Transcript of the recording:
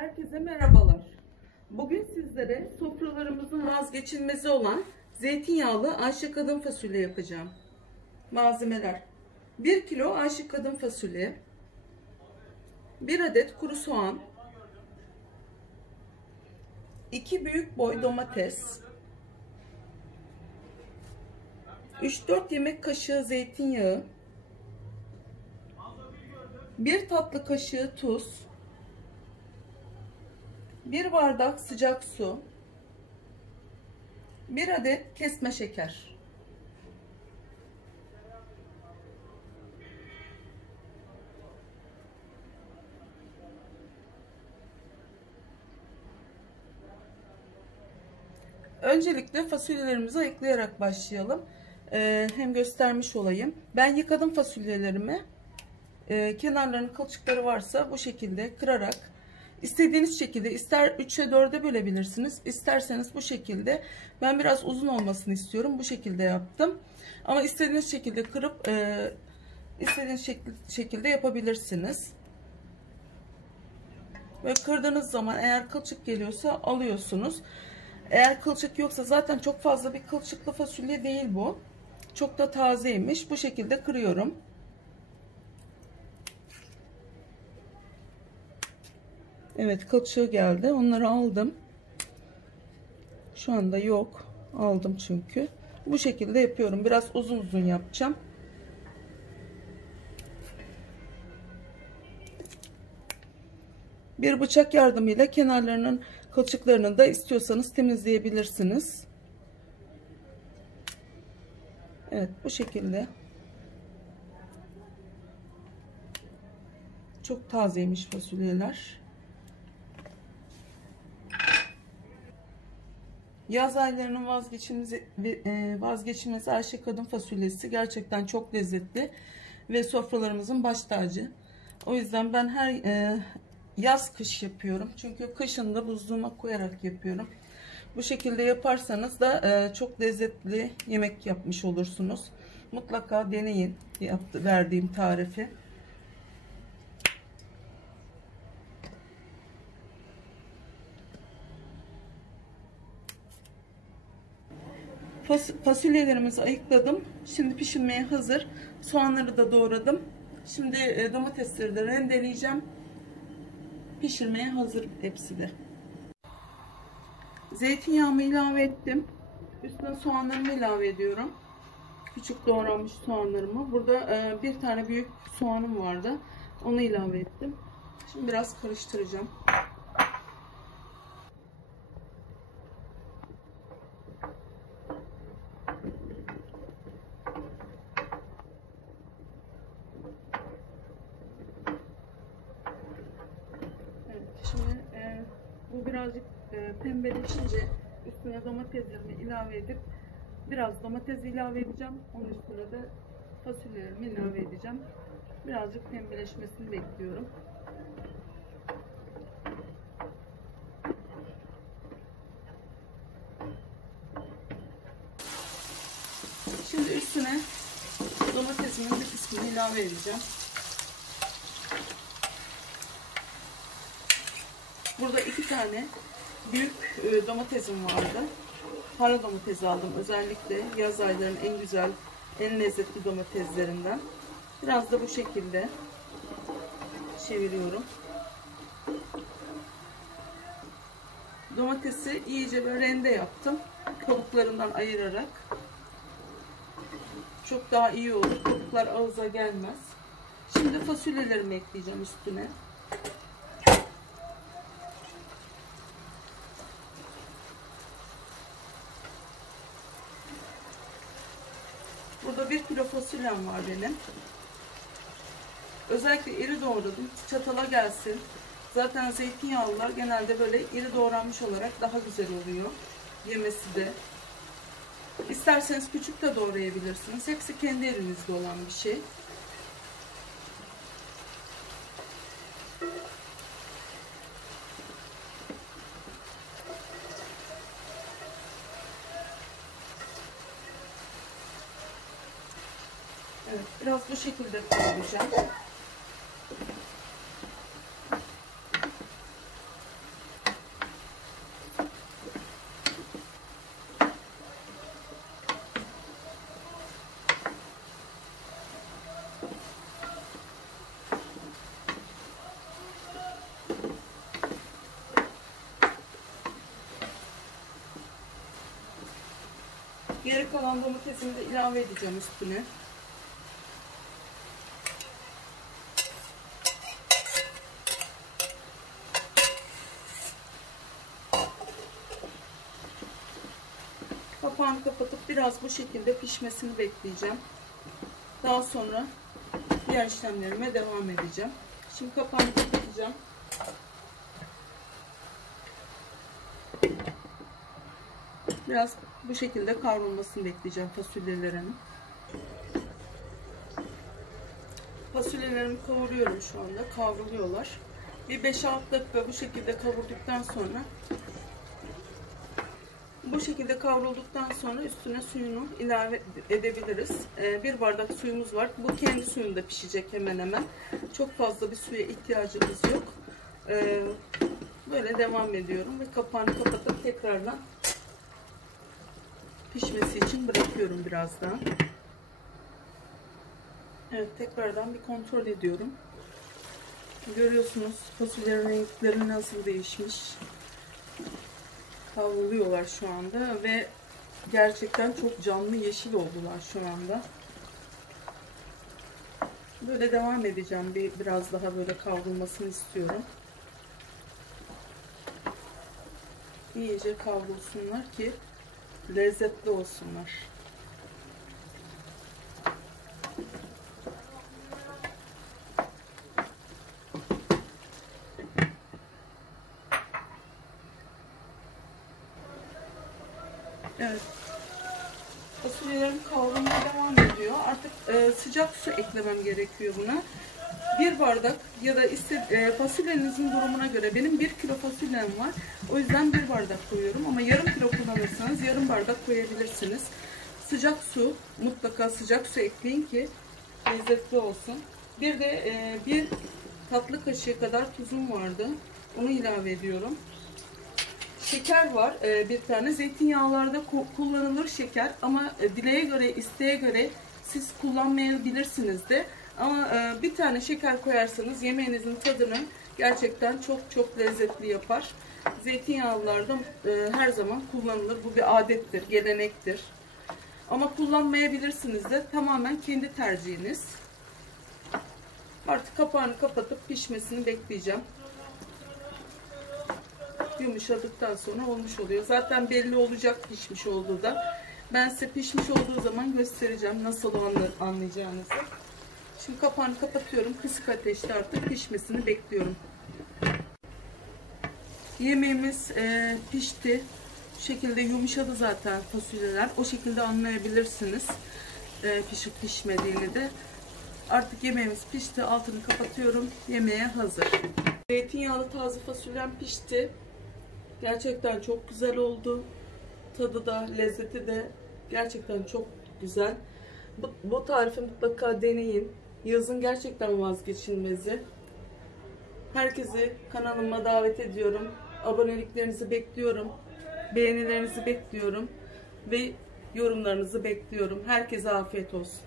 Herkese merhabalar. Bugün sizlere sofralarımızın vazgeçilmezi olan zeytinyağlı Ayşe kadın fasulye yapacağım. Malzemeler: 1 kilo Ayşe kadın fasulye, 1 adet kuru soğan, 2 büyük boy domates, 3-4 yemek kaşığı zeytinyağı, 1 tatlı kaşığı tuz, 1 bardak sıcak su, 1 adet kesme şeker. Öncelikle fasulyelerimizi ayıklayarak başlayalım. Hem göstermiş olayım. Ben yıkadım fasulyelerimi. Kenarlarının kılçıkları varsa bu şekilde kırarak, istediğiniz şekilde, ister 3'e 4'e bölebilirsiniz, isterseniz bu şekilde. Ben biraz uzun olmasını istiyorum, bu şekilde yaptım. Ama istediğiniz şekilde kırıp istediğiniz şekilde yapabilirsiniz. Ve kırdığınız zaman eğer kılçık geliyorsa alıyorsunuz. Eğer kılçık yoksa, zaten çok fazla bir kılçıklı fasulye değil bu. Çok da tazeymiş. Bu şekilde kırıyorum. Evet, kılçığı geldi. Onları aldım. Şu anda yok. Aldım çünkü. Bu şekilde yapıyorum. Biraz uzun uzun yapacağım. Bir bıçak yardımıyla kenarlarının kılçıklarını da istiyorsanız temizleyebilirsiniz. Evet, bu şekilde. Çok tazeymiş fasulyeler. Yaz aylarının vazgeçilmez Ayşe kadın fasulyesi gerçekten çok lezzetli ve sofralarımızın baş tacı. O yüzden ben her yaz kış yapıyorum. Çünkü kışın da buzluğuma koyarak yapıyorum. Bu şekilde yaparsanız da çok lezzetli yemek yapmış olursunuz. Mutlaka deneyin verdiğim tarifi. Fasulyelerimizi ayıkladım. Şimdi pişirmeye hazır. Soğanları da doğradım. Şimdi domatesleri de rendeleyeceğim. Pişirmeye hazır hepsi de. Zeytinyağımı ilave ettim. Üstüne soğanlarımı ilave ediyorum. Küçük doğranmış soğanlarımı. Burada bir tane büyük soğanım vardı. Onu ilave ettim. Şimdi biraz karıştıracağım. Şimdi bu birazcık pembeleşince üstüne domateslerimi ilave edip biraz domates ilave edeceğim. Onun üstüne de fasulyelerimi ilave edeceğim. Birazcık pembeleşmesini bekliyorum. Şimdi üstüne domatesimin bir kısmını ilave edeceğim. Burada 2 tane büyük domatesim vardı. Hara domatesi aldım. Özellikle yaz aylarının en güzel, en lezzetli domateslerinden. Biraz da bu şekilde çeviriyorum. Domatesi iyice böyle rende yaptım. Kabuklarından ayırarak. Çok daha iyi olur. Kabuklar ağıza gelmez. Şimdi fasulyelerimi ekleyeceğim üstüne. Burada 1 kilo fasulyem var benim. Özellikle iri doğradım. Çatala gelsin. Zaten zeytinyağlılar genelde böyle iri doğranmış olarak daha güzel oluyor. Yemesi de. İsterseniz küçük de doğrayabilirsiniz. Hepsi kendi elinizde olan bir şey. Evet, biraz bu şekilde koyacağım. Geri kalan domatesimi de ilave edeceğim üstüne. Kapağını kapatıp biraz bu şekilde pişmesini bekleyeceğim. Daha sonra diğer işlemlerime devam edeceğim. Şimdi kapağını kapatacağım. Biraz bu şekilde kavrulmasını bekleyeceğim fasulyelerin. Fasulyelerimi kavuruyorum şu anda. Kavruluyorlar. Bir 5-6 dakika bu şekilde kavurduktan sonra üstüne suyunu ilave edebiliriz. Bir bardak suyumuz var. Bu kendi suyunda pişecek hemen hemen. Çok fazla bir suya ihtiyacımız yok. Böyle devam ediyorum ve kapağını kapatıp tekrardan pişmesi için bırakıyorum biraz daha. Evet, tekrardan bir kontrol ediyorum. Görüyorsunuz fasulyelerin renkleri nasıl değişmiş. Kavruluyorlar şu anda ve gerçekten çok canlı yeşil oldular şu anda. Böyle devam edeceğim. Biraz daha böyle kavrulmasını istiyorum. İyice kavrulsunlar ki lezzetli olsunlar. Evet. Fasulyelerim kavrulmaya devam ediyor. Artık sıcak su eklemem gerekiyor buna. Bir bardak ya da fasulyenizin durumuna göre, benim 1 kilo fasulyem var. O yüzden 1 bardak koyuyorum ama yarım kilo kullanırsanız yarım bardak koyabilirsiniz. Sıcak su, mutlaka sıcak su ekleyin ki lezzetli olsun. Bir de 1 tatlı kaşığı kadar tuzum vardı. Onu ilave ediyorum. Şeker var, bir tane. Zeytinyağlarda kullanılır şeker ama dileğe göre, isteğe göre siz kullanmayabilirsiniz de. Ama bir tane şeker koyarsanız yemeğinizin tadını gerçekten çok çok lezzetli yapar. Zeytinyağlılarda her zaman kullanılır. Bu bir adettir, gelenektir. Ama kullanmayabilirsiniz de, tamamen kendi tercihiniz. Artık kapağını kapatıp pişmesini bekleyeceğim. Yumuşadıktan sonra olmuş oluyor. Zaten belli olacak pişmiş olduğu da. Ben size pişmiş olduğu zaman göstereceğim nasıl anlayacağınızı. Şimdi kapağını kapatıyorum. Kısık ateşte artık pişmesini bekliyorum. Yemeğimiz pişti. Bu şekilde yumuşadı zaten fasulyeler. O şekilde anlayabilirsiniz pişip pişmediğini de. Artık yemeğimiz pişti. Altını kapatıyorum. Yemeğe hazır. Zeytinyağlı taze fasulyem pişti. Gerçekten çok güzel oldu. Tadı da, lezzeti de gerçekten çok güzel. Bu tarifi mutlaka deneyin. Yazın gerçekten vazgeçilmezi. Herkesi kanalıma davet ediyorum. Aboneliklerinizi bekliyorum. Beğenilerinizi bekliyorum. Ve yorumlarınızı bekliyorum. Herkese afiyet olsun.